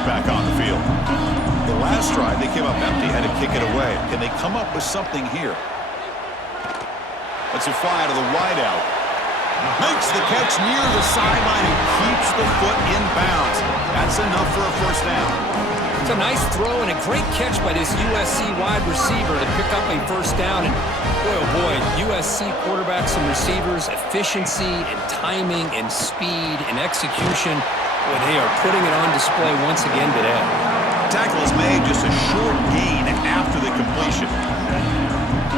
offense back on the field. The last drive, they came up empty, had to kick it away. Can they come up with something here? Let's it fly to the wideout. Makes the catch near the sideline and keeps the foot in bounds. That's enough for a first down. It's a nice throw and a great catch by this USC wide receiver to pick up a first down. And boy, oh boy, USC quarterbacks and receivers, efficiency and timing and speed and execution. Boy, they are putting it on display once again today. Tackle is made, just a short gain after the completion.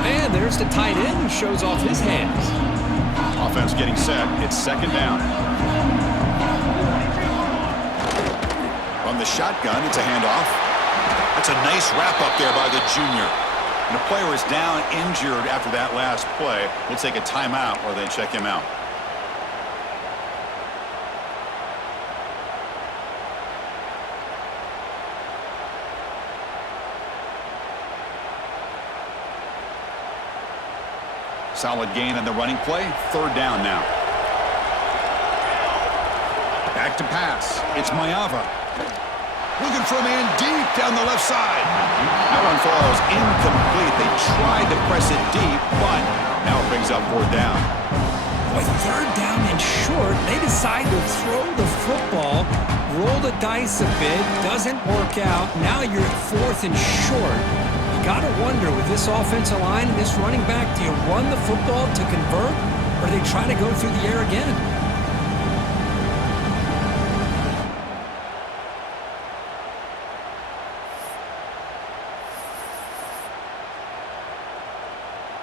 And there's the tight end who shows off his hands. Offense getting set. It's second down. From the shotgun, it's a handoff. That's a nice wrap up there by the junior. And the player is down injured after that last play. We'll take a timeout or then check him out. Solid gain on the running play. Third down now. Back to pass. It's Maiava. Looking for a man deep down the left side. That one falls incomplete. They tried to press it deep, but now it brings up fourth down. Boy, third down and short. They decide to throw the football, roll the dice a bit. Doesn't work out. Now you're at fourth and short. Got to wonder, with this offensive line and this running back, do you run the football to convert, or do they try to go through the air again?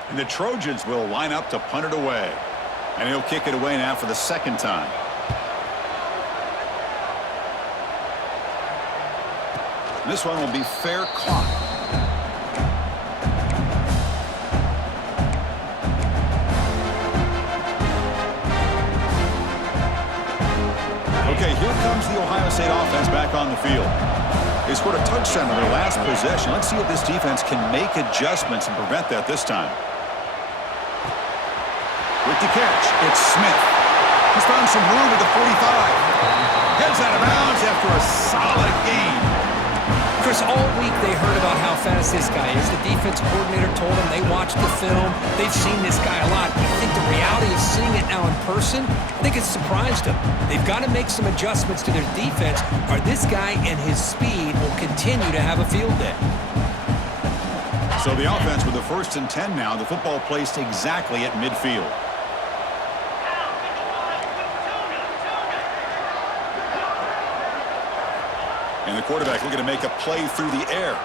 And the Trojans will line up to punt it away. And he'll kick it away now for the second time. This one will be fair caught. Okay, here comes the Ohio State offense back on the field. They scored a touchdown on their last possession. Let's see if this defense can make adjustments and prevent that this time. With the catch, it's Smith. He's found some room at the 45. Heads out of bounds after a solid gain. Chris, all week they heard about how fast this guy is. The defense coordinator told them they watched the film. They've seen this guy a lot. But I think the reality of seeing it now in person, I think it's surprised them. They've got to make some adjustments to their defense, or this guy and his speed will continue to have a field day. So the offense with the 1st and 10 now. The football placed exactly at midfield. And the quarterback looking to make a play through the air.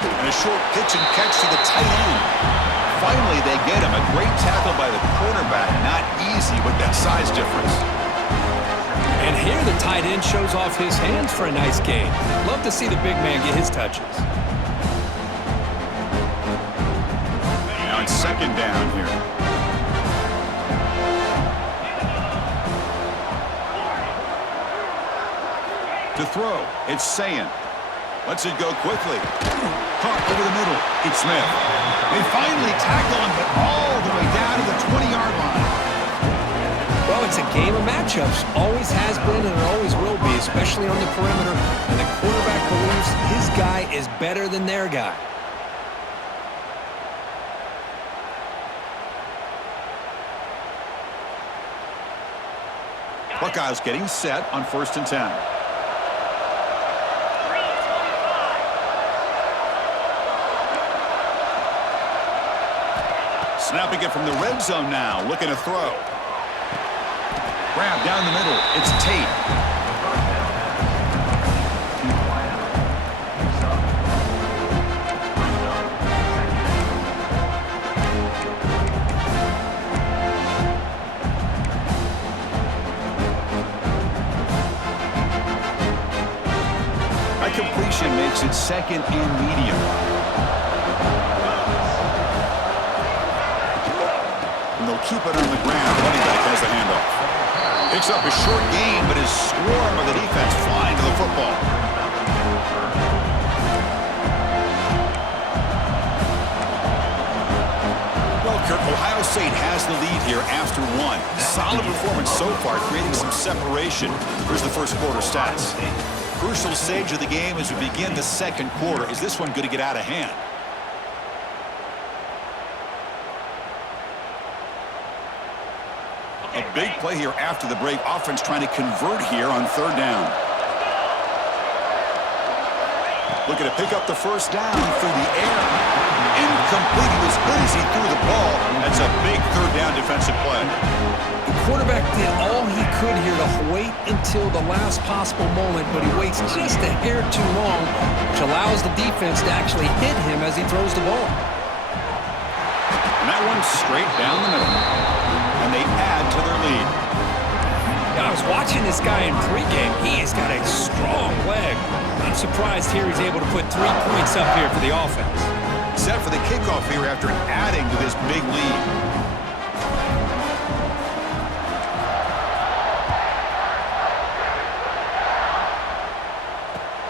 And a short pitch and catch to the tight end. Finally, they get him. A great tackle by the quarterback. Not easy with that size difference. And here the tight end shows off his hands for a nice gain. Love to see the big man get his touches. Now it's second down here. To throw, it's Sayin. Lets it go quickly. Caught over the middle. It's Smith. They finally tackle him, but all the way down to the 20-yard line. Well, it's a game of matchups. Always has been and it always will be, especially on the perimeter. And the quarterback believes his guy is better than their guy. Buckeyes getting set on 1st and 10. Snapping it from the red zone now, looking to throw. Grab down the middle, it's Tate. That completion makes it second and medium. They'll keep it on the ground. Running back has the handoff. Picks up a short gain, but is swarmed by the defense flying to the football. Well, Kirk, Ohio State has the lead here after one. Solid performance so far, creating some separation. Here's the first quarter stats. Crucial stage of the game as we begin the second quarter. Is this one going to get out of hand? A big play here after the break. Offense trying to convert here on third down. Looking to pick up the first down through the air. Incomplete. He was good as he threw the ball. That's a big third down defensive play. The quarterback did all he could here to wait until the last possible moment, but he waits just a hair too long, which allows the defense to actually hit him as he throws the ball. And that one's straight down the middle. And they add to their lead. Yeah, I was watching this guy in pregame. He has got a strong leg. I'm surprised here he's able to put 3 points up here for the offense. Set for the kickoff here after adding to this big lead.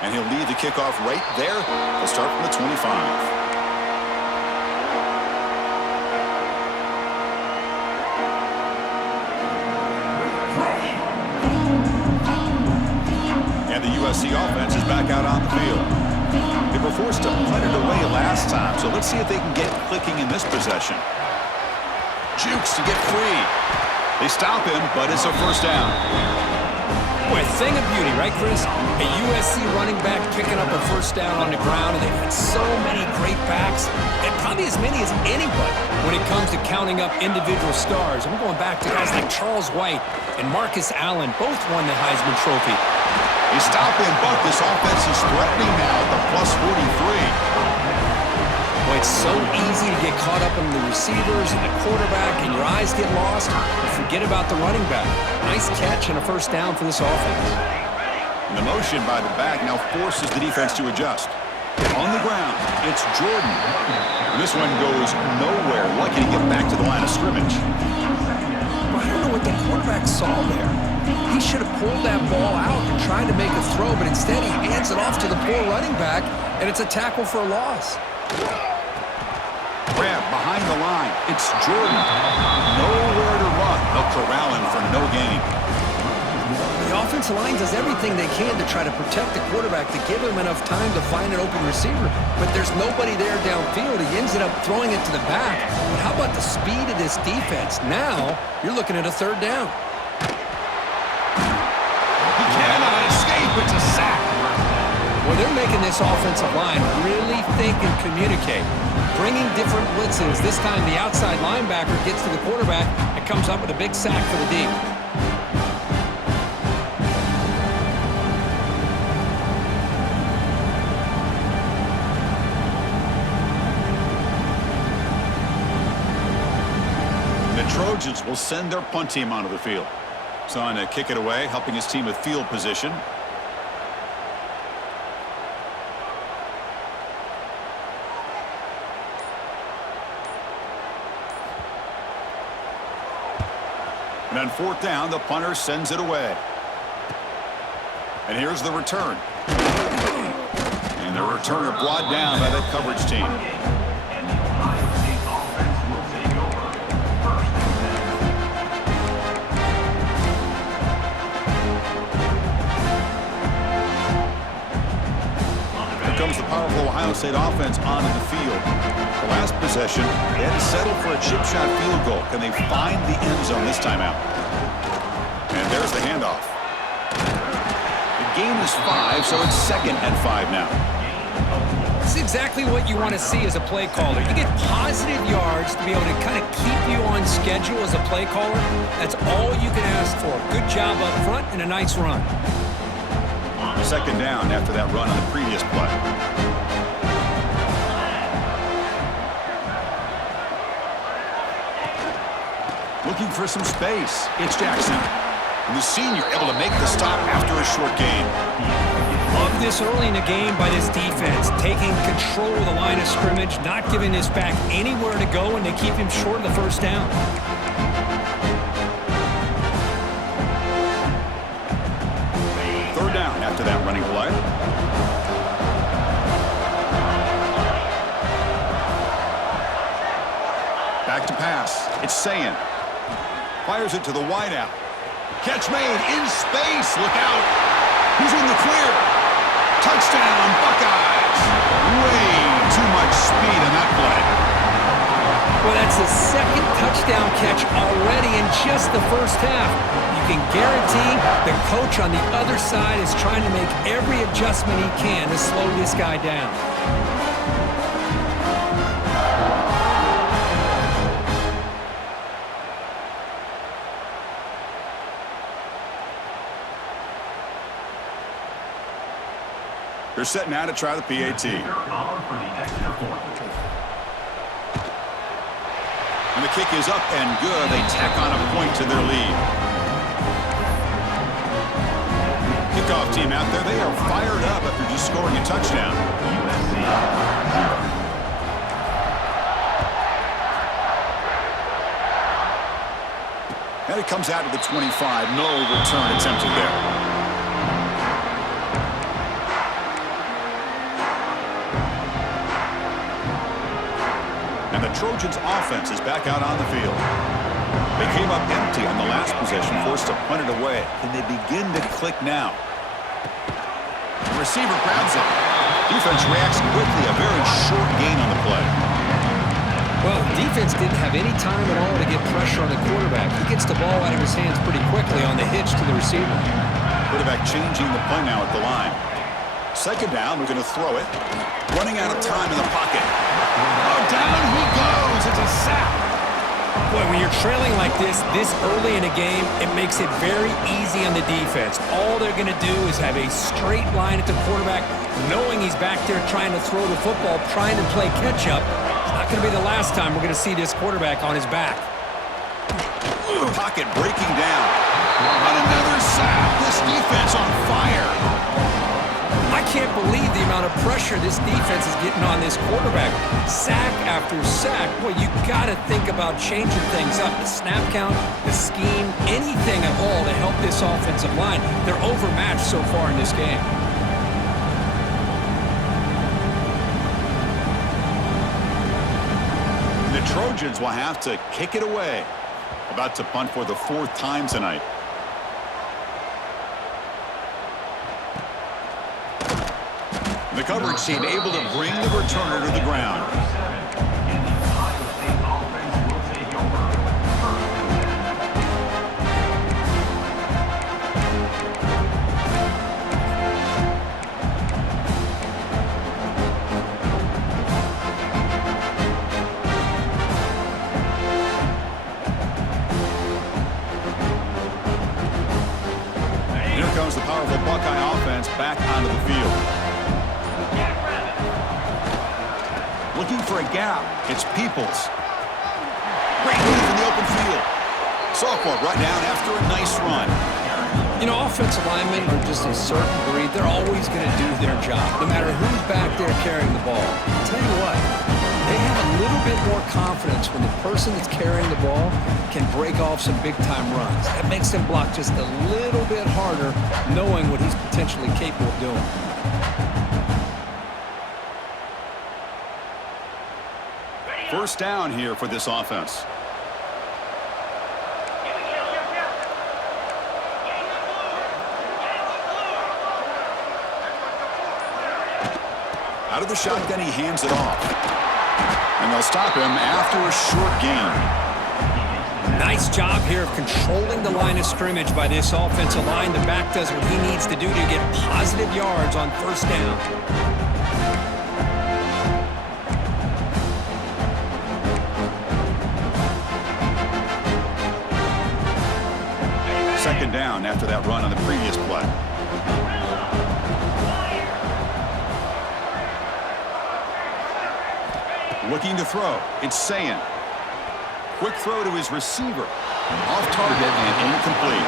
And he'll lead the kickoff right there. They'll start from the 25. And the USC offense is back out on the field. They were forced to punt it away last time, so let's see if they can get clicking in this possession. Jukes to get free. They stop him, but it's a first down. Boy, thing of beauty, right, Chris? A USC running back picking up a first down on the ground, and they've had so many great backs, and probably as many as anybody when it comes to counting up individual stars. I'm going back to guys like Charles White and Marcus Allen, both won the Heisman Trophy. They stop him, but this offense is threatening now at the plus 43. Boy, it's so easy to get caught up in the receivers and the quarterback, and your eyes get lost. You forget about the running back. Nice catch and a first down for this offense. And the motion by the back now forces the defense to adjust. On the ground, it's Jordan. And this one goes nowhere. Lucky to get back to the line of scrimmage. Well, I don't know what the quarterback saw there. He should have pulled that ball out and tried to make a throw, but instead he hands it off to the poor running back, and it's a tackle for a loss. Grab behind the line. It's Jordan. Nowhere to run. They'll corral him for no gain. The offensive line does everything they can to try to protect the quarterback, to give him enough time to find an open receiver, but there's nobody there downfield. He ends up throwing it to the back. But how about the speed of this defense? Now you're looking at a third down. Cannot escape. It's a sack. Well, they're making this offensive line really think and communicate, bringing different blitzes. This time the outside linebacker gets to the quarterback and comes up with a big sack for the D. The Trojans will send their punt team onto the field. So on to kick it away, helping his team with field position. And on fourth down, the punter sends it away. And here's the return. And the returner brought down by that coverage team. Comes the powerful Ohio State offense onto the field. The last possession, they had to settle for a chip shot field goal. Can they find the end zone this time out? And there's the handoff. The game is 5, so it's 2nd and 5 now. It's exactly what you want to see as a play caller. You get positive yards to be able to kind of keep you on schedule as a play caller. That's all you can ask for. Good job up front and a nice run. 2nd down after that run on the previous play. Looking for some space. It's Jackson. And the senior able to make the stop after a short gain. Love this early in the game by this defense, taking control of the line of scrimmage, not giving this back anywhere to go, and they keep him short of the first down. Down after that running play. Back to pass. It's Sayin. Fires it to the wideout. Catch made in space. Look out. He's in the clear. Touchdown, Buckeyes. Way too much speed on that play. Well, that's the second touchdown catch already in just the first half. You can guarantee the coach on the other side is trying to make every adjustment he can to slow this guy down. They're set now to try the PAT. And the kick is up and good. They tack on a point to their lead. Kickoff team out there. They are fired up after just scoring a touchdown. And it comes out to the 25. No return attempted there. And the Trojans' offense is back out on the field. They came up empty on the last possession, forced to punt it away. Can they begin to click now? The receiver grabs it. Defense reacts quickly. A very short gain on the play. Well, defense didn't have any time at all to get pressure on the quarterback. He gets the ball out of his hands pretty quickly on the hitch to the receiver. Quarterback changing the play now at the line. Second down, we're going to throw it. Running out of time in the pocket. Oh, down he goes. It's a sack. Boy, when you're trailing like this early in a game, it makes it very easy on the defense. All they're going to do is have a straight line at the quarterback, knowing he's back there trying to throw the football, trying to play catch-up. It's not going to be the last time we're going to see this quarterback on his back. The pocket breaking down. And another sack. This defense on fire. I can't believe the amount of pressure this defense is getting on this quarterback. Sack after sack. Boy, you got to think about changing things up. The snap count, the scheme, anything at all to help this offensive line. They're overmatched so far in this game. The Trojans will have to kick it away. About to punt for the fourth time tonight. The coverage team able to bring the returner to the ground. Here comes the powerful Buckeye offense back onto the field. Looking for a gap. It's Peoples. Great move in the open field. Sophomore right down after a nice run. You know, offensive linemen are just a certain breed. They're always going to do their job, no matter who's back there carrying the ball. I'll tell you what, they have a little bit more confidence when the person that's carrying the ball can break off some big-time runs. That makes them block just a little bit harder, knowing what he's potentially capable of doing. First down here for this offense. Out of the shotgun, he hands it off. And they'll stop him after a short gain. Nice job here of controlling the line of scrimmage by this offensive line. The back does what he needs to do to get positive yards on first down. Second down after that run on the previous play. Looking to throw. It's Sayin. Quick throw to his receiver. Off target and incomplete.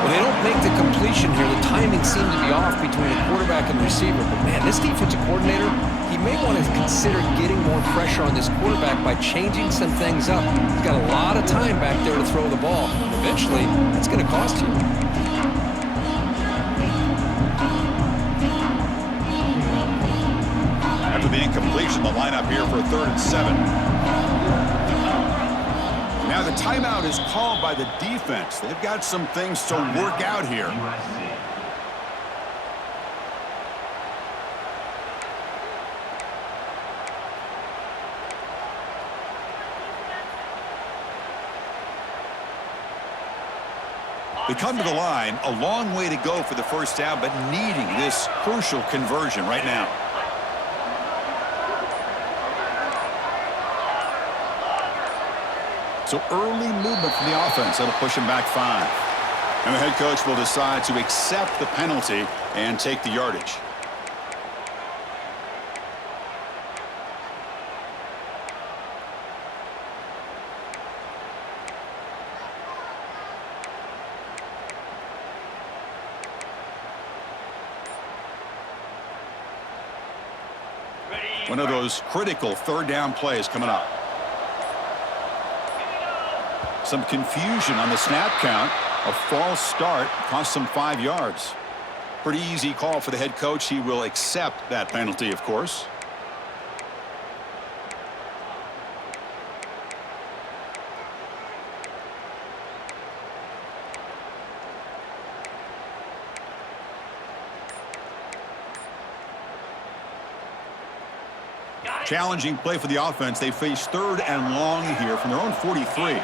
Well, they don't make the completion here. The timing seemed to be off between the quarterback and the receiver. But, man, this defensive coordinator, he may want to consider getting more pressure on this quarterback by changing some things up. He's got a lot of time back there to throw the ball. Eventually, that's going to cost you. After the incompletion, the lineup here for 3rd and 7. Now the timeout is called by the defense. They've got some things to work out here. They come to the line, a long way to go for the first down, but needing this crucial conversion right now. So early movement from the offense. That'll push him back 5. And the head coach will decide to accept the penalty and take the yardage. One of those critical third down plays coming up. Some confusion on the snap count. A false start cost them 5 yards. Pretty easy call for the head coach. He will accept that penalty, of course. Challenging play for the offense. They face 3rd and long here from their own 43.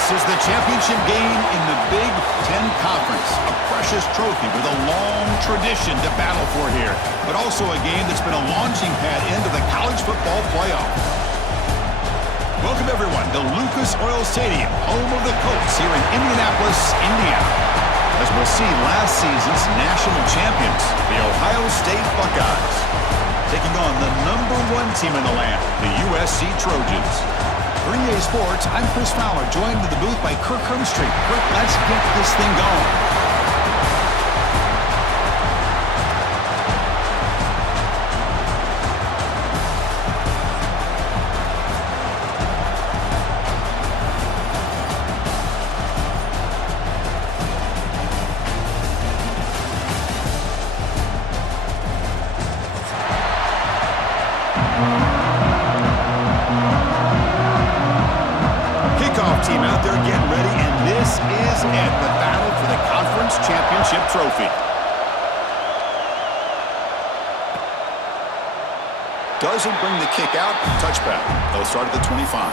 This is the championship game in the Big Ten Conference. A precious trophy with a long tradition to battle for here, but also a game that's been a launching pad into the college football playoff. Welcome, everyone, to Lucas Oil Stadium, home of the Colts here in Indianapolis, Indiana. As we'll see last season's national champions, the Ohio State Buckeyes, taking on the #1 team in the land, the USC Trojans. For EA Sports, I'm Chris Fowler, joined in the booth by Kirk Hermstreet. Kirk, let's get this thing going. Team out there getting ready, and this is it, the battle for the conference championship trophy. Doesn't bring the kick out, touchback. They'll start at the 25.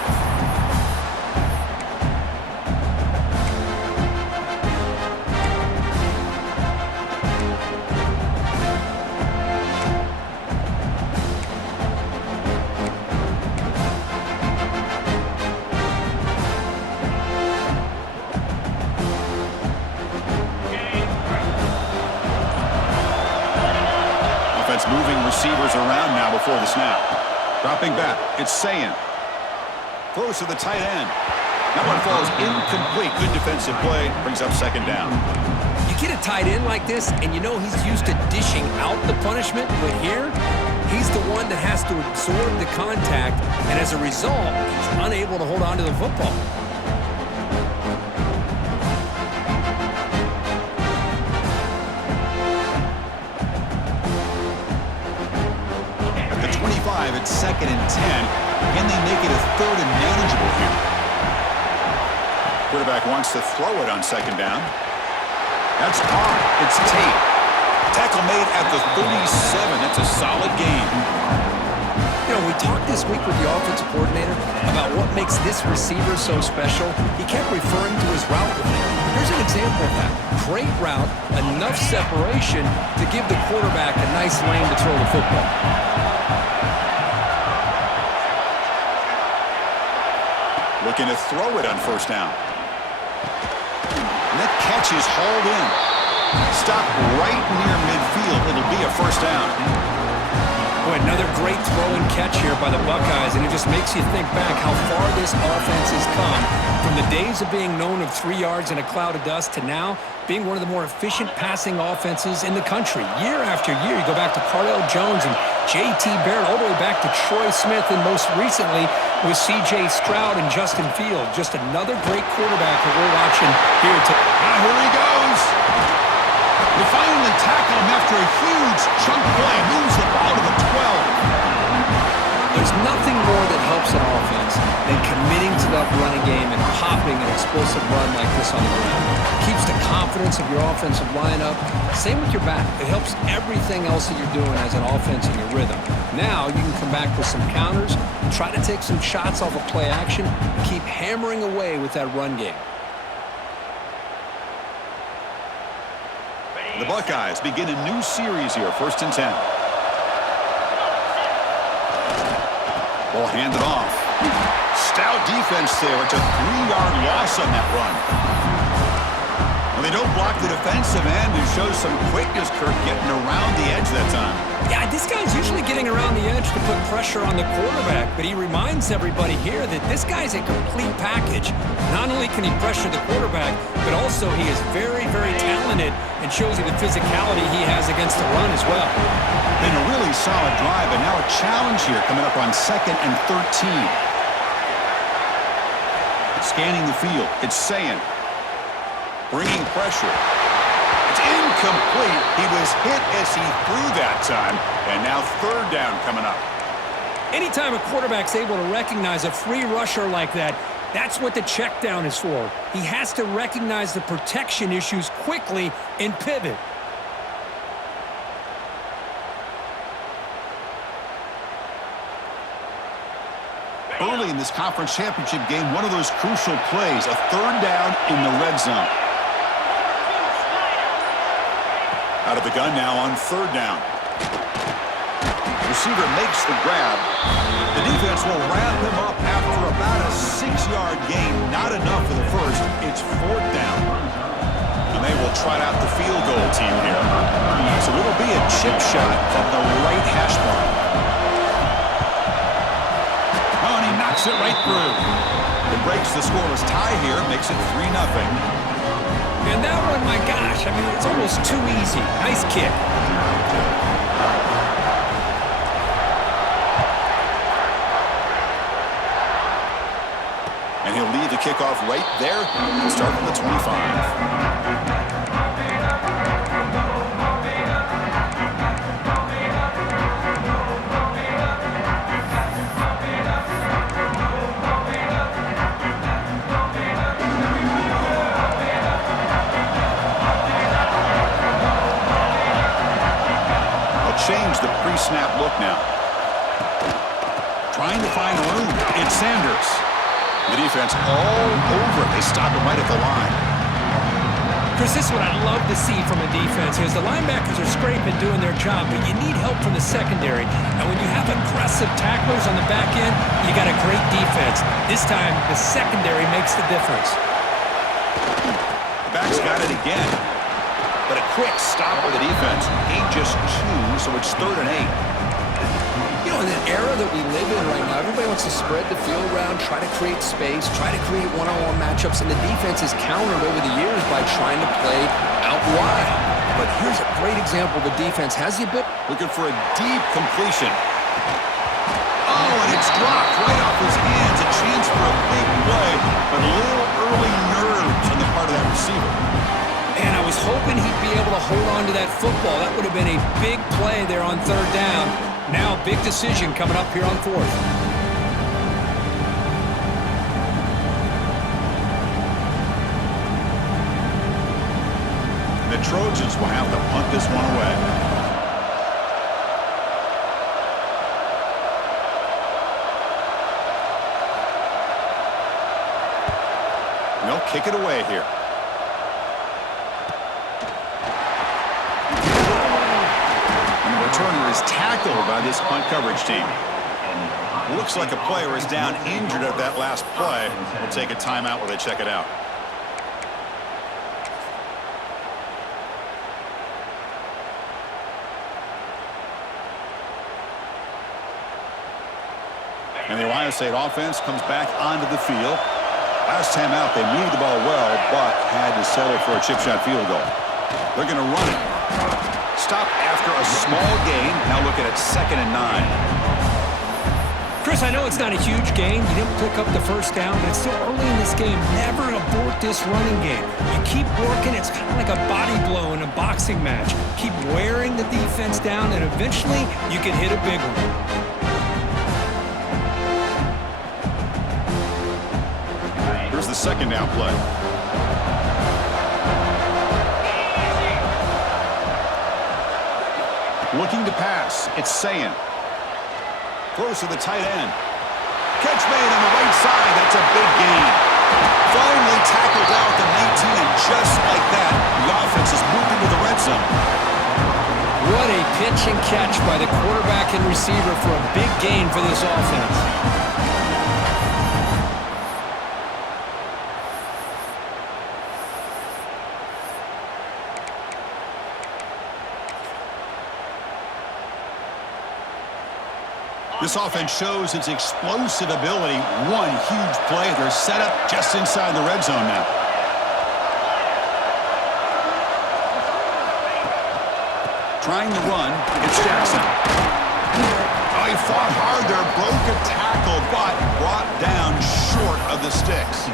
Moving receivers around now before the snap. Dropping back, it's Sayin. Throws to the tight end. That one falls incomplete. Good defensive play. Brings up second down. You get a tight end like this, and you know he's used to dishing out the punishment, but here, he's the one that has to absorb the contact, and as a result, he's unable to hold on to the football. It's 2nd and 10. Can they make it a 3rd and manageable here? Quarterback wants to throw it on second down. That's caught. It's Tate. Tackle made at the 37. That's a solid game. You know, we talked this week with the offensive coordinator about what makes this receiver so special. He kept referring to his route with him. Here's an example of that. Great route, enough separation to give the quarterback a nice lane to throw the football. Looking to throw it on first down. And that catch is hauled in. Stopped right near midfield. It'll be a first down. Boy, another great throw and catch here by the Buckeyes, and it just makes you think back how far this offense has come from the days of being known of 3 yards in a cloud of dust to now being one of the more efficient passing offenses in the country. Year after year, you go back to Cardell Jones and J.T. Barrett, all the way back to Troy Smith, and most recently with C.J. Stroud and Justin Fields. Just another great quarterback that we're watching here today. Here he goes. They finally tackle him after a huge chunk play. Moves the ball to the 12. There's nothing more that helps an offense than committing to that running game and popping an explosive run like this on the ground. Keeps the confidence of your offensive lineup. Same with your back. It helps everything else that you're doing as an offense in your rhythm. Now you can come back with some counters, try to take some shots off of play action, and keep hammering away with that run game. The Buckeyes begin a new series here, 1st and 10. Ball handed off. Stout defense there. It's a 3-yard loss on that run. Well, they don't block the defensive end, who shows some quickness, Kirk, getting around the edge that time. Yeah, this guy's usually getting around the edge to put pressure on the quarterback, but he reminds everybody here that this guy's a complete package. Not only can he pressure the quarterback, but also he is very, very talented and shows you the physicality he has against the run as well. Been a really solid drive, and now a challenge here coming up on 2nd and 13. Scanning the field, it's Sayin. Bringing pressure. It's incomplete. He was hit as he threw that time, and now 3rd down coming up. Anytime a quarterback's able to recognize a free rusher like that, that's what the check down is for. He has to recognize the protection issues quickly and pivot. Early in this conference championship game, one of those crucial plays, a third down in the red zone. Out of the gun now on third down. Receiver makes the grab. The defense will wrap him up after about a 6-yard gain. Not enough for the first. It's fourth down. And they will trot out the field goal team here. So it'll be a chip shot from the right hash mark. Oh, and he knocks it right through. It breaks the scoreless tie here, makes it 3-0. And that one, my gosh, I mean, it's almost too easy. Nice kick. And he'll leave the kickoff right there and start from the 25. Change the pre-snap look now. Trying to find room. It's Sanders. The defense all over it. They stop him right at the line. Chris, this is what I love to see from a defense is the linebackers are scraping, doing their job, but you need help from the secondary. And when you have aggressive tacklers on the back end, you got a great defense. This time, the secondary makes the difference. The back's got it again. But a quick stop by the defense. Ain't just 2, so it's 3rd and 8. You know, in an era that we live in right now, everybody wants to spread the field around, try to create space, try to create one-on-one matchups, and the defense has countered over the years by trying to play out wide. But here's a great example. The defense has the ability. Looking for a deep completion. Oh, and it's dropped right off his hands. A chance for a big play, but a little early nerves on the part of that receiver. And I was hoping he'd be able to hold on to that football. That would have been a big play there on third down. Now, big decision coming up here on fourth. The Trojans will have to punt this one away. And they'll kick it away here. Returner is tackled by this punt coverage team. Looks like a player is down injured at that last play. We'll take a timeout while they check it out. And the Ohio State offense comes back onto the field. Last time out, they moved the ball well, but had to settle for a chip shot field goal. They're going to run it. Stop after a small gain. Now look at it, 2nd and 9. Chris, I know it's not a huge gain. You didn't pick up the first down, but it's still early in this game. Never abort this running game. You keep working. It's kind of like a body blow in a boxing match. Keep wearing the defense down, and eventually you can hit a big one. Here's the 2nd down play. Looking to pass. It's Sayin. Close to the tight end. Catch made on the right side. That's a big gain. Finally tackled out at the 19, and just like that, the offense has moved into the red zone. What a pitch and catch by the quarterback and receiver for a big gain for this offense. This offense shows its explosive ability. One huge play. They're set up just inside the red zone now. Trying to run. It's Jackson. Oh, he fought hard there. Broke a tackle, but brought down short of the sticks.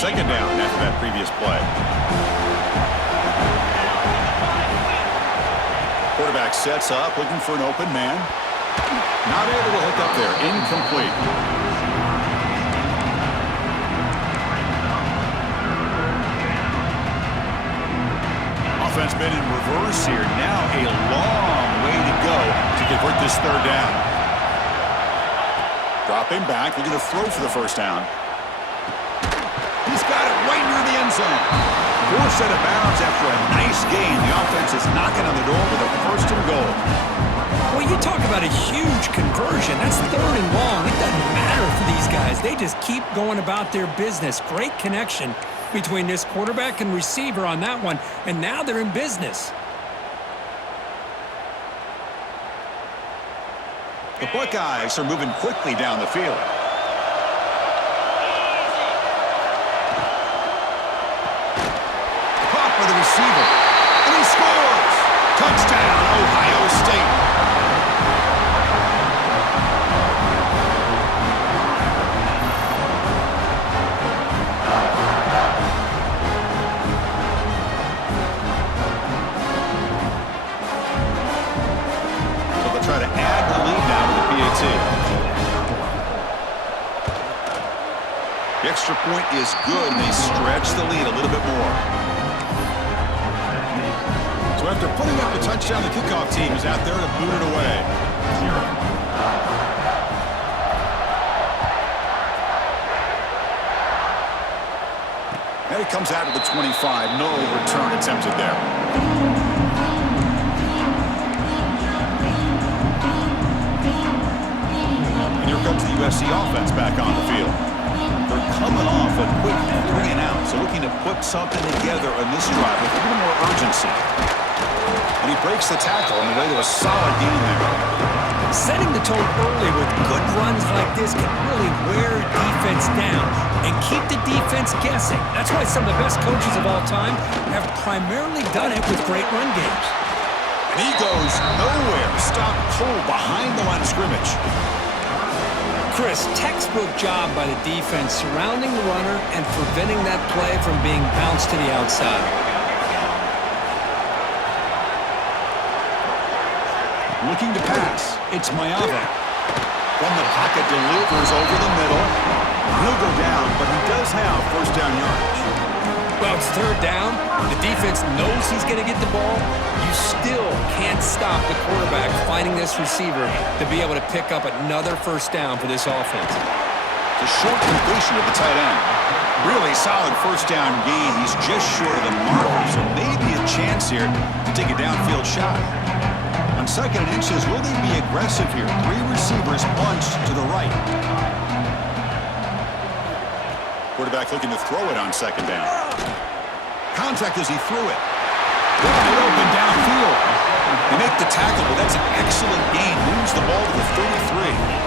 Second down after that previous play. Quarterback sets up, looking for an open man. Not able to hook up there. Incomplete. It's been in reverse here. Now a long way to go to convert this third down. Dropping back, looking to throw for the first down. He's got it right near the end zone. Forced out of bounds after a nice gain. The offense is knocking on the door with a first and goal. Well, you talk about a huge conversion. That's third and long. It doesn't matter for these guys. They just keep going about their business. Great connection between this quarterback and receiver on that one, and now they're in business. The Buckeyes are moving quickly down the field. Caught by the receiver, and he scores! Touchdown, Ohio State. Try to add the lead now to the PAT. The extra point is good, and they stretch the lead a little bit more. So after putting up a touchdown, the kickoff team is out there to boot it away. And it comes out to the 25. No return attempted there. Here comes the USC offense back on the field. They're coming off a quick 3 and out, so looking to put something together on this drive with a little more urgency. And he breaks the tackle on the way to a solid gain there. Setting the tone early with good runs like this can really wear defense down and keep the defense guessing. That's why some of the best coaches of all time have primarily done it with great run games. And he goes nowhere. Stop cold behind the line of scrimmage. Chris, textbook job by the defense surrounding the runner and preventing that play from being bounced to the outside. Looking to pass. It's Mayava. From the pocket, delivers over the middle. He'll go down, but he does have first down yardage. Well, it's third down. The defense knows he's going to get the ball. You still can't stop the quarterback finding this receiver to be able to pick up another first down for this offense. The short completion of the tight end. Really solid first down gain. He's just short of the marker, so maybe a chance here to take a downfield shot. On second and inches, will they be aggressive here? 3 receivers bunched to the right. Quarterback looking to throw it on second down. Contact as he threw it. Looking it open downfield. They make the tackle, but that's an excellent gain. Moves the ball to the 33.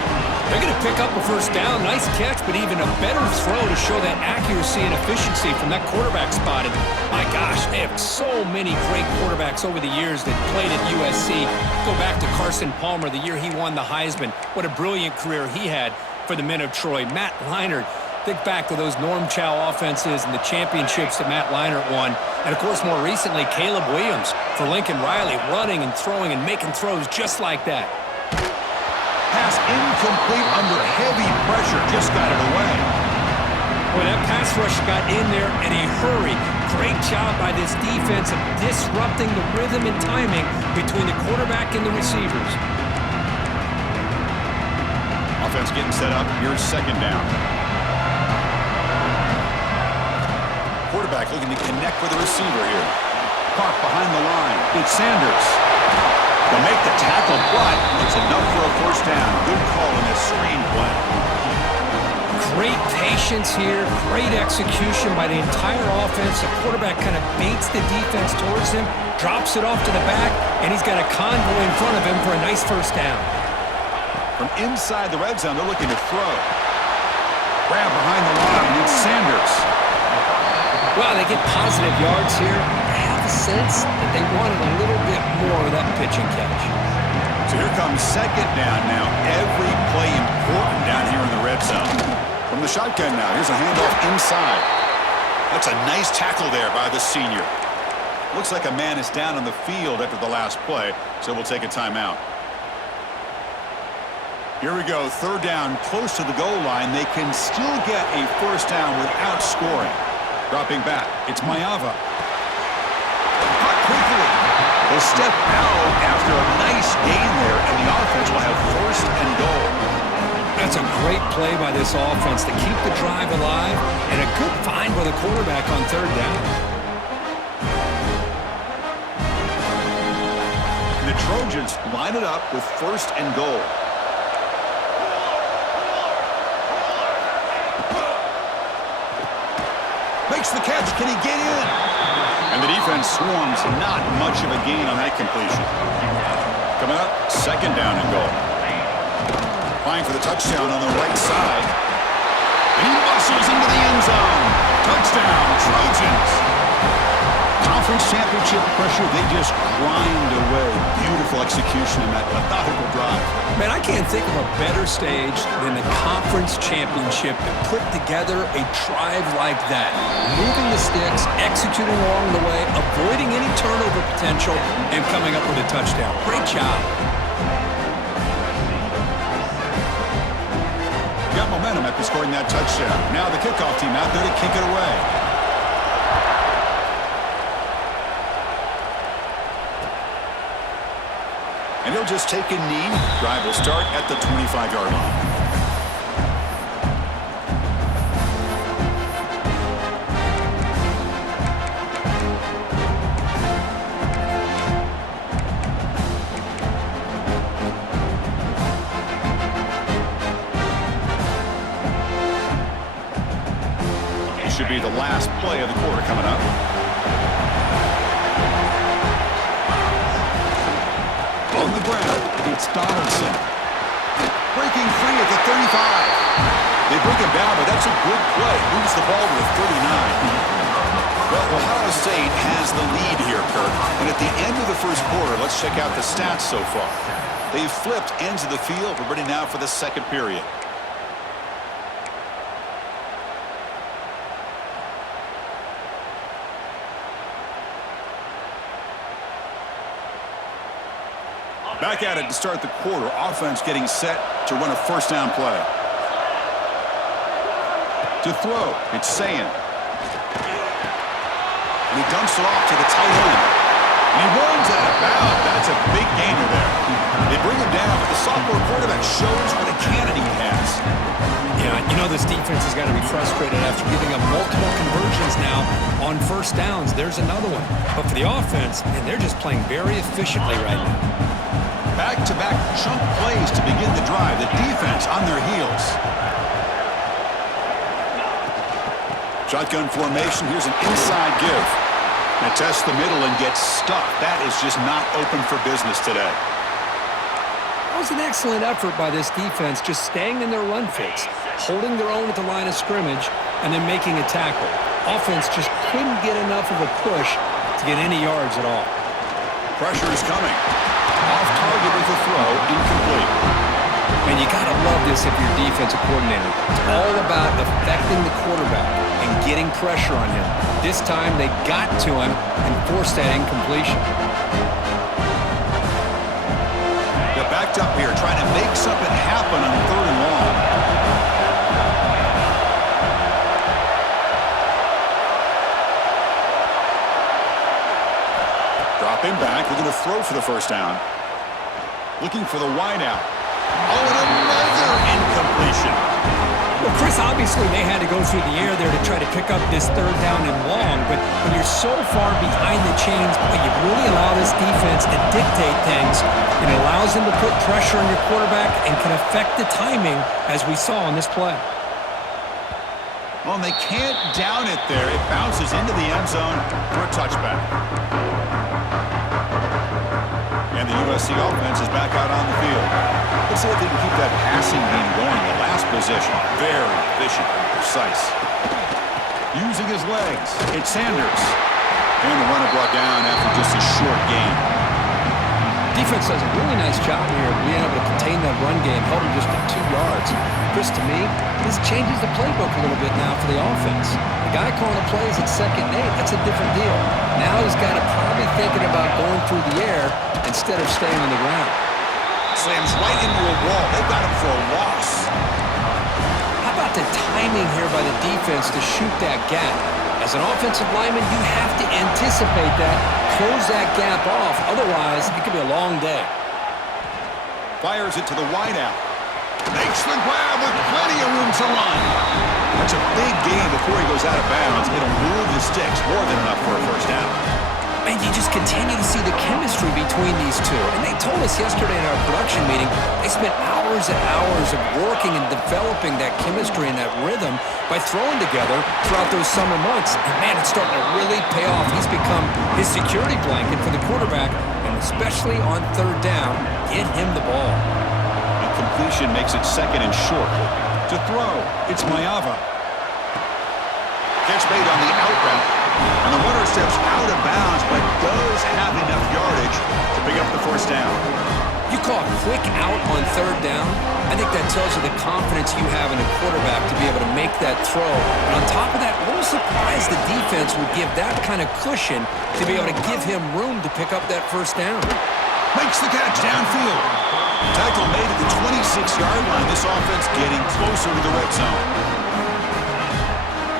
They're going to pick up a first down. Nice catch, but even a better throw to show that accuracy and efficiency from that quarterback spot. And my gosh, they have so many great quarterbacks over the years that played at USC. Go back to Carson Palmer, the year he won the Heisman. What a brilliant career he had for the men of Troy. Matt Leinart. Think back to those Norm Chow offenses and the championships that Matt Leinart won. And, of course, more recently, Caleb Williams for Lincoln Riley, running and throwing and making throws just like that. Pass incomplete under heavy pressure. Just got it away. Boy, that pass rush got in there in a hurry. Great job by this defense of disrupting the rhythm and timing between the quarterback and the receivers. Offense getting set up. Here's second down. Quarterback looking to connect with the receiver here. Caught behind the line. It's Sanders. They'll make the tackle, but it's enough for a first down. Good call in this screen play. Great patience here. Great execution by the entire offense. The quarterback kind of baits the defense towards him, drops it off to the back, and he's got a convoy in front of him for a nice first down. From inside the red zone, they're looking to throw. Grab behind the line. It's Sanders. Well, they get positive yards here. I have a sense that they wanted a little bit more of that pitch and catch. So here comes second down now. Every play important down here in the red zone. From the shotgun now, here's a handoff inside. That's a nice tackle there by the senior. Looks like a man is down on the field after the last play, so we'll take a timeout. Here we go, third down, close to the goal line. They can still get a first down without scoring. Dropping back, it's Mayava. Caught quickly. Will step out after a nice gain there, and the offense will have first and goal. That's a great play by this offense to keep the drive alive, and a good find by the quarterback on third down. The Trojans line it up with first and goal. Makes the catch. Can he get in? And the defense swarms. Not much of a gain on that completion. Coming up, second down and goal. Applying for the touchdown on the right side. And he muscles into the end zone. Touchdown, Trojans. Conference championship pressure, they just grind away. Beautiful execution in that methodical drive. Man, I can't think of a better stage than the conference championship to put together a drive like that. Moving the sticks, executing along the way, avoiding any turnover potential, and coming up with a touchdown. Great job. Got momentum after scoring that touchdown. Now the kickoff team out there to kick it away. And he'll just take a knee. Drive will start at the 25-yard line. It should be the last play of the quarter coming up. On the ground, it's Donaldson. Breaking free at the 35. They bring him down, but that's a good play. Moves the ball to the 39. Well, Ohio State has the lead here, Kirk. And at the end of the first quarter, let's check out the stats so far. They've flipped ends of the field. We're ready now for the second period. Back at it to start the quarter. Offense getting set to run a first down play. To throw, it's Sayin. And he dumps it off to the tight end. And he runs out of bounds. That's a big gainer there. They bring him down, but the sophomore quarterback shows what a cannon he has. Yeah, you know this defense has got to be frustrated after giving up multiple conversions now on first downs. There's another one. But for the offense, man, they're just playing very efficiently right now. Back-to-back chunk plays to begin the drive. The defense on their heels. Shotgun formation. Here's an inside give. And tests the middle and gets stuck. That is just not open for business today. That was an excellent effort by this defense, just staying in their run fix, holding their own at the line of scrimmage, and then making a tackle. Offense just couldn't get enough of a push to get any yards at all. Pressure is coming. Off target with a throw, incomplete. And you got to love this if you're defensive coordinator. It's all about affecting the quarterback and getting pressure on him. This time they got to him and forced that incompletion. They're backed up here, trying to make something happen on third and long. Dropping back, we're going to throw for the first down. Looking for the wideout. Oh, and another incompletion. Well, Chris, obviously they had to go through the air there to try to pick up this third down and long, but when you're so far behind the chains, you really allow this defense to dictate things. It allows them to put pressure on your quarterback and can affect the timing, as we saw on this play. Well, and they can't down it there. It bounces into the end zone for a touchback. And the USC offense is back out on the field. Let's see if they can keep that passing game going. The last possession, very efficient and precise. Using his legs, it's Sanders. And the runner brought down after just a short gain. Defense does a really nice job here of being able to contain that run game, held him just to 2 yards. Chris, to me, this changes the playbook a little bit now for the offense. The guy calling the plays at 2nd and 8, that's a different deal. Now he's got to probably thinking about going through the air instead of staying on the ground. Slams right into a wall. They've got him for a loss. How about the timing here by the defense to shoot that gap? As an offensive lineman, you have to anticipate that, close that gap off. Otherwise, it could be a long day. Fires it to the wideout. Makes the grab with plenty of room to run. That's a big gain before he goes out of bounds. It'll move the sticks, more than enough for a first down. And you just continue to see the chemistry between these two. And they told us yesterday in our production meeting, they spent hours and hours of working and developing that chemistry and that rhythm by throwing together throughout those summer months. And man, it's starting to really pay off. He's become his security blanket for the quarterback, and especially on third down, get him the ball. Completion makes it second and short. To throw, it's Mayava. Catch made on the out route. And the runner steps out of bounds, but does have enough yardage to pick up the first down. You call a quick out on third down, I think that tells you the confidence you have in a quarterback to be able to make that throw. And on top of that, a little surprised the defense would give that kind of cushion to be able to give him room to pick up that first down. Makes the catch downfield. Tackle made at the 26-yard line. This offense getting closer to the red zone.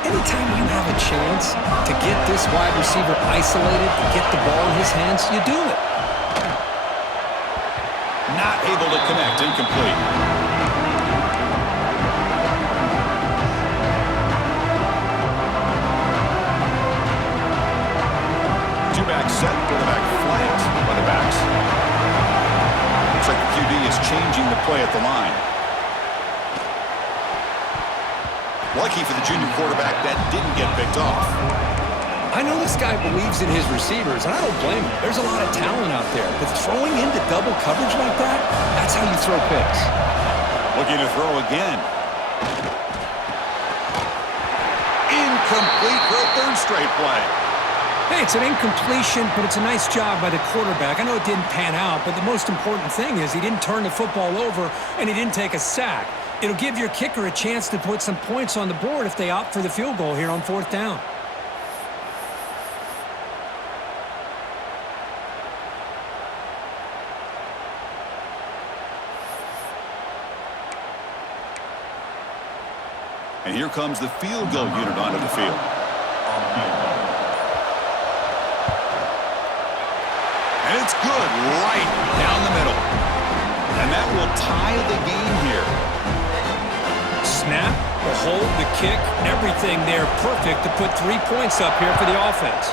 Anytime you have a chance to get this wide receiver isolated, to get the ball in his hands, you do it. Not able to connect. Incomplete. Two-back set, quarterback flanked by the backs. Looks like the QB is changing the play at the line. Lucky for the junior quarterback that didn't get picked off. I know this guy believes in his receivers, and I don't blame him. There's a lot of talent out there, but throwing into double coverage like that, that's how you throw picks. Looking to throw again. Incomplete for a third straight play. Hey, it's an incompletion, but it's a nice job by the quarterback. I know it didn't pan out, but the most important thing is he didn't turn the football over, and he didn't take a sack. It'll give your kicker a chance to put some points on the board if they opt for the field goal here on fourth down. And here comes the field goal unit onto the field. And it's good right down the middle. And that will tie the game here. Snap, the hold, the kick, everything there perfect to put 3 points up here for the offense.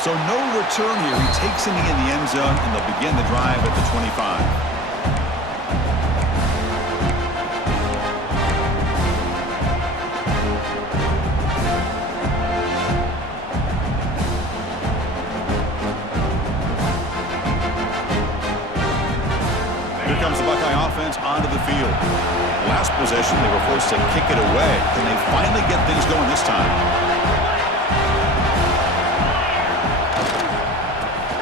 So no return here. He takes it in the end zone, and they'll begin the drive at the 25. Here comes the Buckeye offense onto the field. Last possession, they were forced to kick it away. Can they finally get things going this time?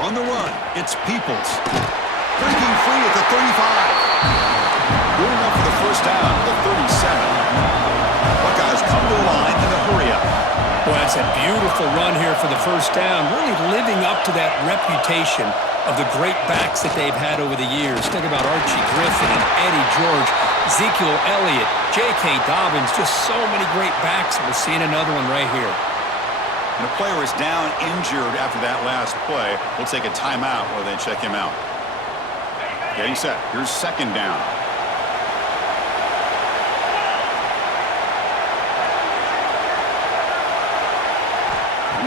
On the run, it's Peoples. Breaking free at the 35. Good enough for the first down at the 37. Buckeyes come to the line in a hurry up. Well, that's a beautiful run here for the first down, really living up to that reputation of the great backs that they've had over the years. Think about Archie Griffin and Eddie George, Ezekiel Elliott, J.K. Dobbins, just so many great backs. We're seeing another one right here. And the player is down injured after that last play. We'll take a timeout while they check him out. Getting set. Here's second down.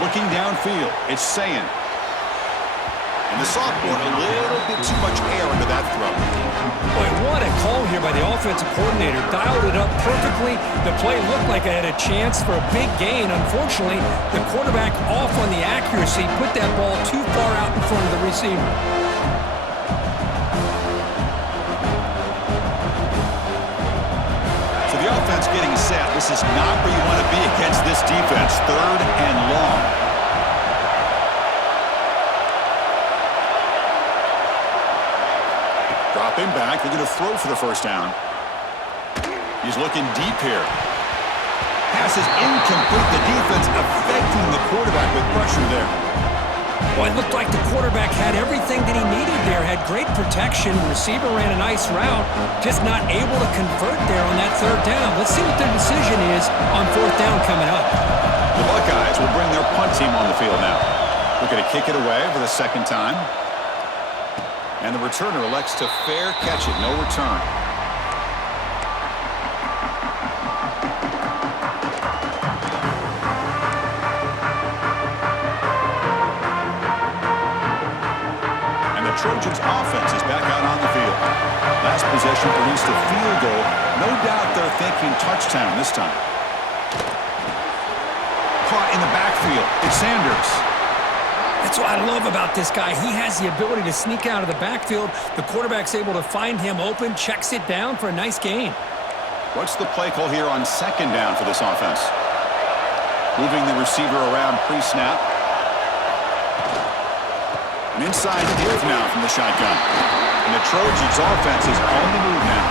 Looking downfield, it's Sayin. And the sophomore, a little bit too much air into that throw. Boy, what a call here by the offensive coordinator. Dialed it up perfectly. The play looked like it had a chance for a big gain. Unfortunately, the quarterback off on the accuracy, put that ball too far out in front of the receiver. So the offense getting set. This is not where you want to be against this defense. Third and long. Dropping back, they're going to throw for the first down. He's looking deep here. Pass is incomplete. The defense affecting the quarterback with pressure there. Well, it looked like the quarterback had everything that he needed there, had great protection. The receiver ran a nice route, just not able to convert there on that third down. Let's see what their decision is on fourth down coming up. The Buckeyes will bring their punt team on the field now. We're going to kick it away for the second time. And the returner elects to fair catch it. No return. And the Trojans' offense is back out on the field. Last possession produced a field goal. No doubt they're thinking touchdown this time. Caught in the backfield. It's Sanders. That's what I love about this guy. He has the ability to sneak out of the backfield. The quarterback's able to find him open, checks it down for a nice gain. What's the play call here on second down for this offense? Moving the receiver around pre-snap. An inside give now from the shotgun. And the Trojans' offense is on the move now.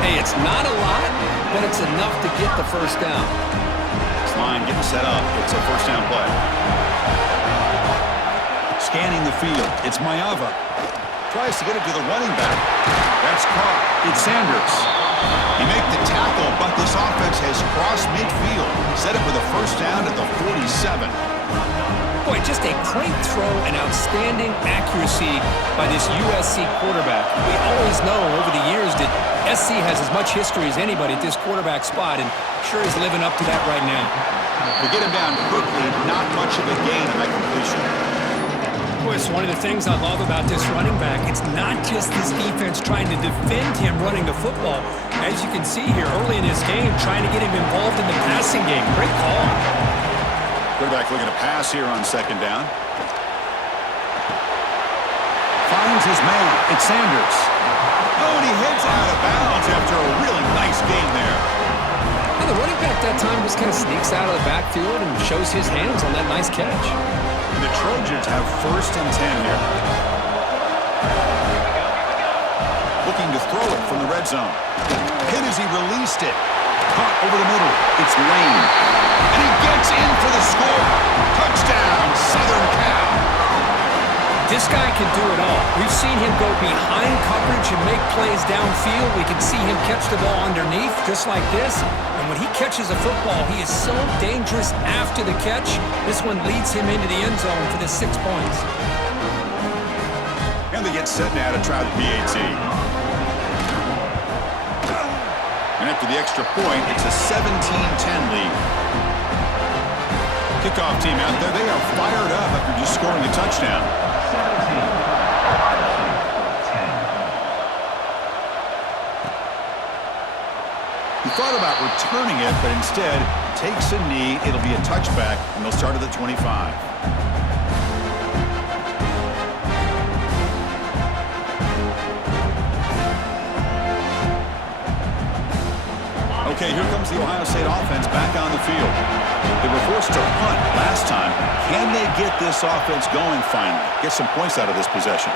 Hey, it's not a lot, but it's enough to get the first down. This line getting set up. It's a first down play. Scanning the field. It's Mayava. Tries to get it to the running back. That's caught. It's Sanders. He made the tackle, but this offense has crossed midfield. Set up with a first down at the 47. Boy, just a great throw and outstanding accuracy by this USC quarterback. We always know over the years that SC has as much history as anybody at this quarterback spot, and sure he's living up to that right now. To get him down quickly, not much of a gain on that completion. Boy, it's one of the things I love about this running back. It's not just this defense trying to defend him running the football. As you can see here early in this game, trying to get him involved in the passing game. Great call. Quarterback looking to pass here on second down. Finds his man. It's Sanders. Oh, and he heads out of bounds after a really nice game there. And the running back that time just kind of sneaks out of the backfield and shows his hands on that nice catch. And the Trojans have first and 10 here. Looking to throw it from the red zone. Hit as he released it. Caught over the middle. It's Lane. And he gets in for the score. Touchdown, Southern Cal. This guy can do it all. We've seen him go behind coverage and make plays downfield. We can see him catch the ball underneath, just like this. And when he catches a football, he is so dangerous after the catch. This one leads him into the end zone for the 6 points. And they get set now to try the PAT. And after the extra point, it's a 17-10 lead. Kickoff team out there, they are fired up after just scoring a touchdown. He thought about returning it, but instead takes a knee. It'll be a touchback, and they'll start at the 25. Okay, here comes the Ohio State offense back on the field. They were forced to punt last time. Can they get this offense going finally? Get some points out of this possession.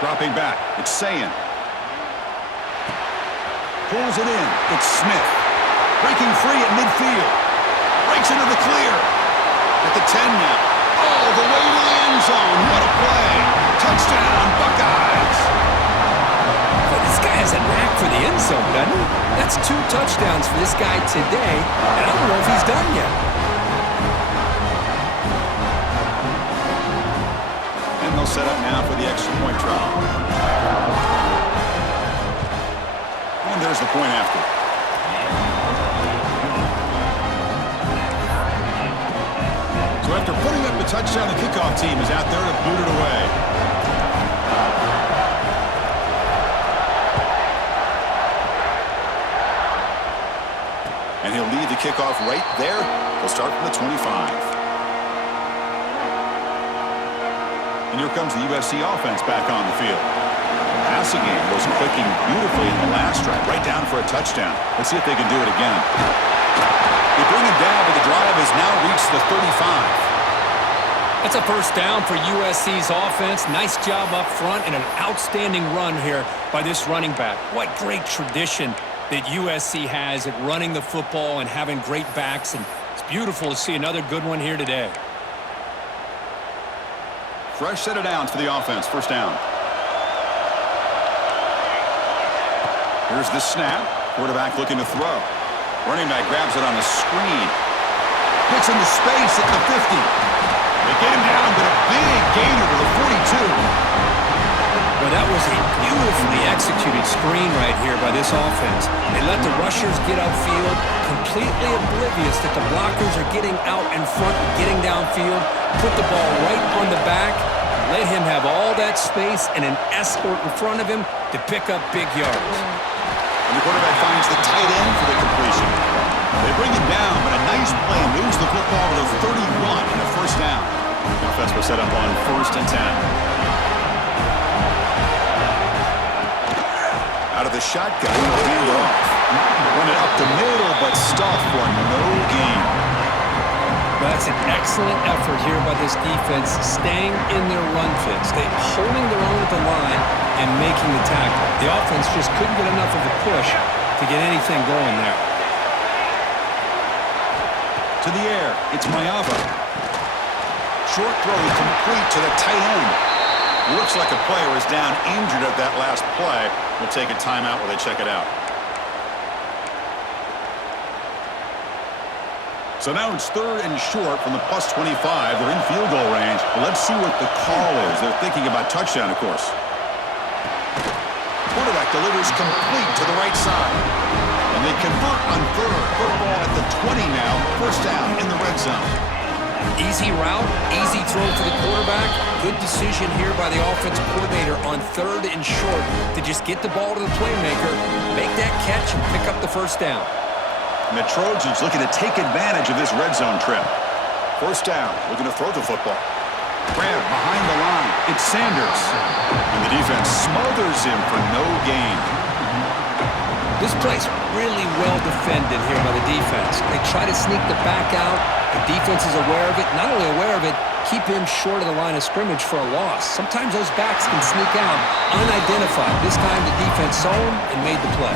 Dropping back, it's Sayin. Pulls it in, it's Smith. Breaking free at midfield. Breaks into the clear. At the 10 now. All the way to the end zone. What a play. Touchdown, Buckeyes. This guy has a knack for the end zone, doesn't he? That's 2 touchdowns for this guy today, and I don't know if he's done yet. And they'll set up now for the extra point try. And there's the point after. So after putting up the touchdown, the kickoff team is out there to boot it away. And he'll lead the kickoff right there. He'll start from the 25. And here comes the USC offense back on the field. The passing game was clicking beautifully in the last drive, right down for a touchdown. Let's see if they can do it again. They bring it down, but the drive has now reached the 35. That's a first down for USC's offense. Nice job up front and an outstanding run here by this running back. What great tradition that USC has at running the football and having great backs, and it's beautiful to see another good one here today. Fresh set of downs for the offense. First down. Here's the snap. Quarterback looking to throw. Running back grabs it on the screen. Hits into space at the 50. They get him down, but a big gainer to the 42. Well, that was a beautifully executed screen right here by this offense. They let the rushers get upfield, completely oblivious that the blockers are getting out in front and getting downfield, put the ball right on the back, let him have all that space and an escort in front of him to pick up big yards. And the quarterback finds the tight end for the completion. They bring him down, but a nice play moves the football to the 31 and a first down. The offense was set up on 1st and 10. Out of the shotgun, he'll hand it off. Run it up the middle, but stuffed for no gain. That's an excellent effort here by this defense, staying in their run fits. They're holding their own at the line and making the tackle. The offense just couldn't get enough of a push to get anything going there. To the air, it's Mayava. Short throw complete to the tight end. Looks like a player is down injured at that last play. We'll take a timeout while they check it out. So now it's 3rd and short from the +25. They're in field goal range. Well, let's see what the call is. They're thinking about touchdown, of course. Quarterback delivers complete to the right side. And they convert on 3rd. Football at the 20 now. First down in the red zone. Easy route, easy throw for the quarterback. Good decision here by the offensive coordinator on 3rd and short to just get the ball to the playmaker, make that catch, and pick up the first down. And the Trojans looking to take advantage of this red zone trip. First down, looking to throw the football. Grab behind the line. It's Sanders. And the defense smothers him for no gain. This play's really well defended here by the defense. They try to sneak the back out. The defense is aware of it. Not only aware of it, keep him short of the line of scrimmage for a loss. Sometimes those backs can sneak out unidentified. This time the defense saw him and made the play.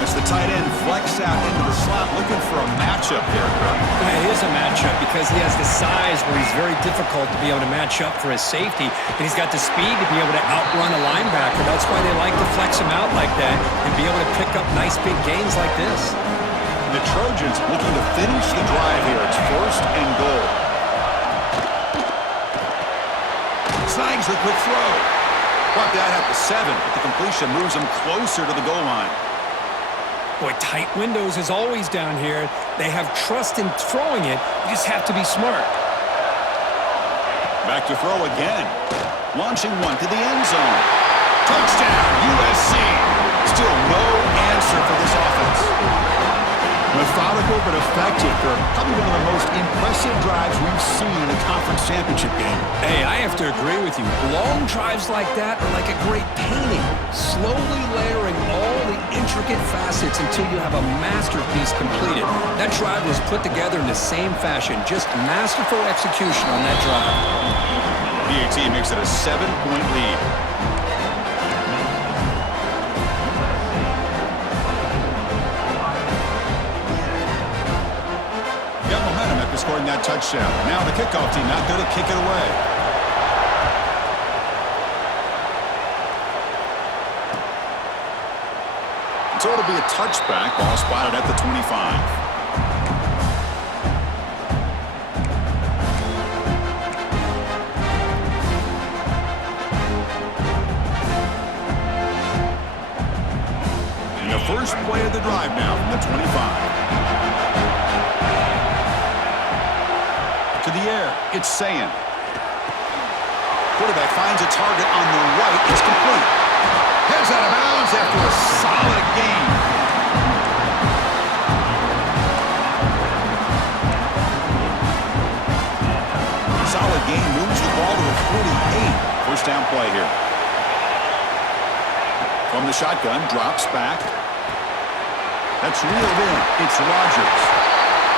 As the tight end flex out into the slot, looking for a matchup there, Kirk. It is a matchup because he has the size where he's very difficult to be able to match up for his safety, and he's got the speed to be able to outrun a linebacker. That's why they like to flex him out like that and be able to pick up nice big gains like this. The Trojans looking to finish the drive here. It's 1st and goal. Snags the quick throw. Brought that at the 7, but the completion moves him closer to the goal line. Boy, tight windows is always down here. They have trust in throwing it. You just have to be smart. Back to throw again. Launching one to the end zone. Touchdown, USC. Still no answer for this offense. Methodical but effective. Probably one of the most impressive drives we've seen in a conference championship game. Hey, I have to agree with you. Long drives like that are like a great painting. Slowly layering all the intricate facets until you have a masterpiece completed. That drive was put together in the same fashion. Just masterful execution on that drive. PAT makes it a 7-point lead. Got momentum after scoring that touchdown. Now the kickoff team out there to kick it away. So it'll be a touchback. Ball spotted at the 25. And the first play of the drive now from the 25. To the air, it's Sayin. Quarterback finds a target on the right. It's complete. Heads out of bounds after a solid gain. Solid gain moves the ball to the 48. First down play here. From the shotgun, drops back. That's reeled in. It's Rodgers.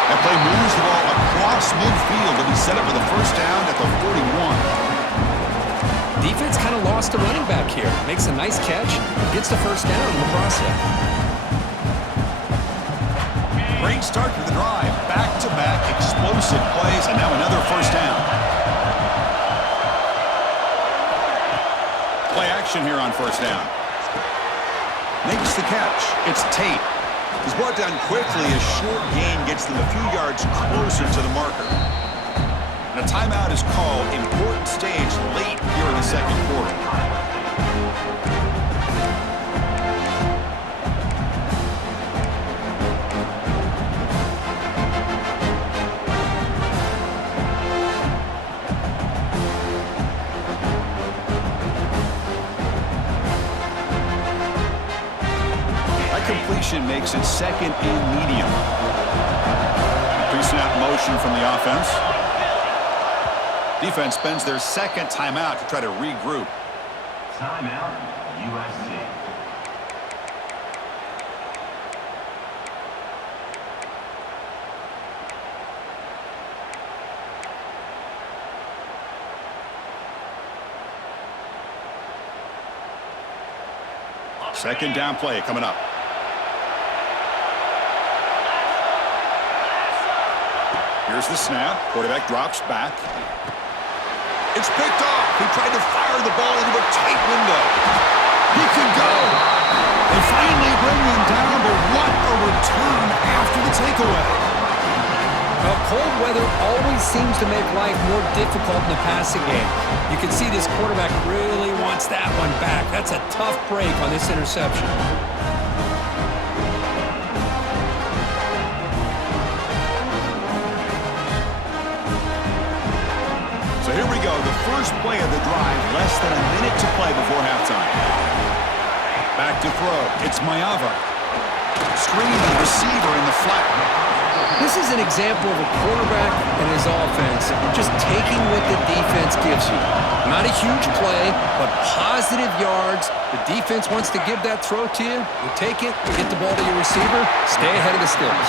That play moves the ball across midfield to be set up for the first down at the 41. Defense kind of lost the running back here. Makes a nice catch, gets the first down in the process. Great start to the drive. Back-to-back explosive plays, and now another first down. Play action here on first down. Makes the catch. It's Tate. He's brought down quickly. A short gain gets them a few yards closer to the marker. And a timeout is called. Important stage late here in the second quarter. Completion makes it second and medium. Pre-snap motion from the offense. Defense spends their second timeout to try to regroup. Timeout, USC. Second down play coming up. Here's the snap. Quarterback drops back. It's picked off. He tried to fire the ball into a tight window. He can go. They finally bring him down, but what a return after the takeaway. Well, cold weather always seems to make life more difficult in the passing game. You can see this quarterback really wants that one back. That's a tough break on this interception. So here we go, the first play of the drive, less than a minute to play before halftime. Back to throw, it's Mayava. Screen the receiver in the flat. This is an example of a quarterback and his offense just taking what the defense gives you. Not a huge play, but positive yards. The defense wants to give that throw to you. You take it, you get the ball to your receiver, stay ahead of the sticks.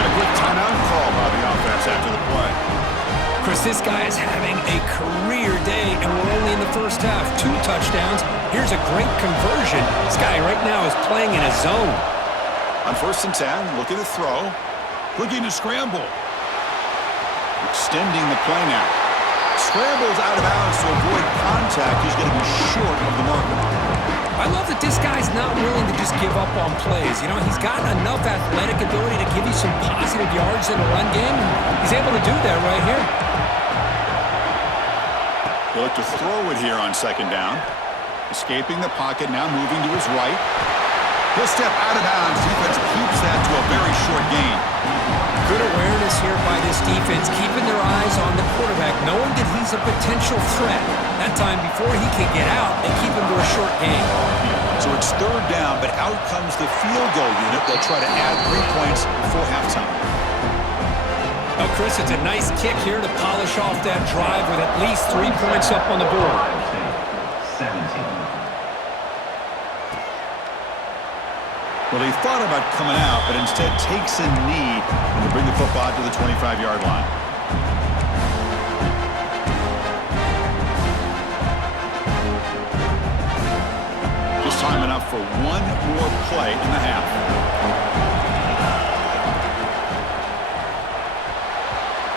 And a quick timeout call by the offense after the play. Chris, this guy is having a career day, and we're only in the first half. 2 touchdowns. Here's a great conversion. This guy right now is playing in a zone. On 1st and 10, looking to throw. Looking to scramble. Extending the play now. Scrambles out of bounds to avoid contact. He's going to be short of the marker. I love that this guy's not willing to just give up on plays. You know, he's got enough athletic ability to give you some positive yards in the run game, and he's able to do that right here. He'll look to throw it here on 2nd down. Escaping the pocket, now moving to his right. He'll step out of bounds. Defense keeps that to a very short gain. Good awareness here by this defense, keeping their eyes on the quarterback, knowing that he's a potential threat. That time, before he can get out, they keep him to a short gain. So it's 3rd down, but out comes the field goal unit. They'll try to add 3 points before halftime. Now, Chris, it's a nice kick here to polish off that drive with at least 3 points up on the board. 17. Well, he thought about coming out, but instead takes a knee and will bring the football to the 25-yard line. Just time enough for one more play in the half.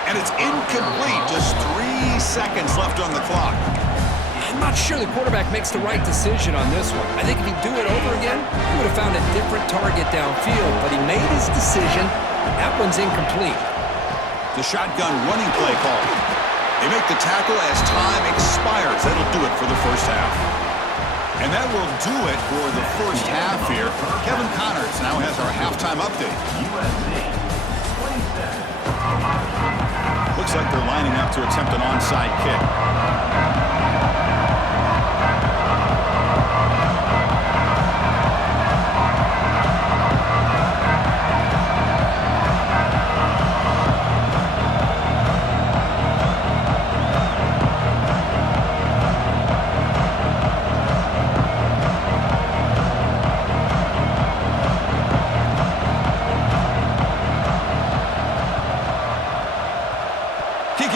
And it's incomplete. Just 3 seconds left on the clock. I'm not sure the quarterback makes the right decision on this one. I think if he'd do it over again, he would have found a different target downfield, but he made his decision. That one's incomplete. The shotgun running play call. They make the tackle as time expires. That'll do it for the first half. And that will do it for the first half here. Kevin Connors now has our halftime update. Looks like they're lining up to attempt an onside kick.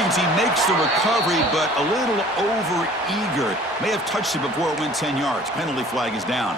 He makes the recovery, but a little over-eager. May have touched it before it went 10 yards. Penalty flag is down.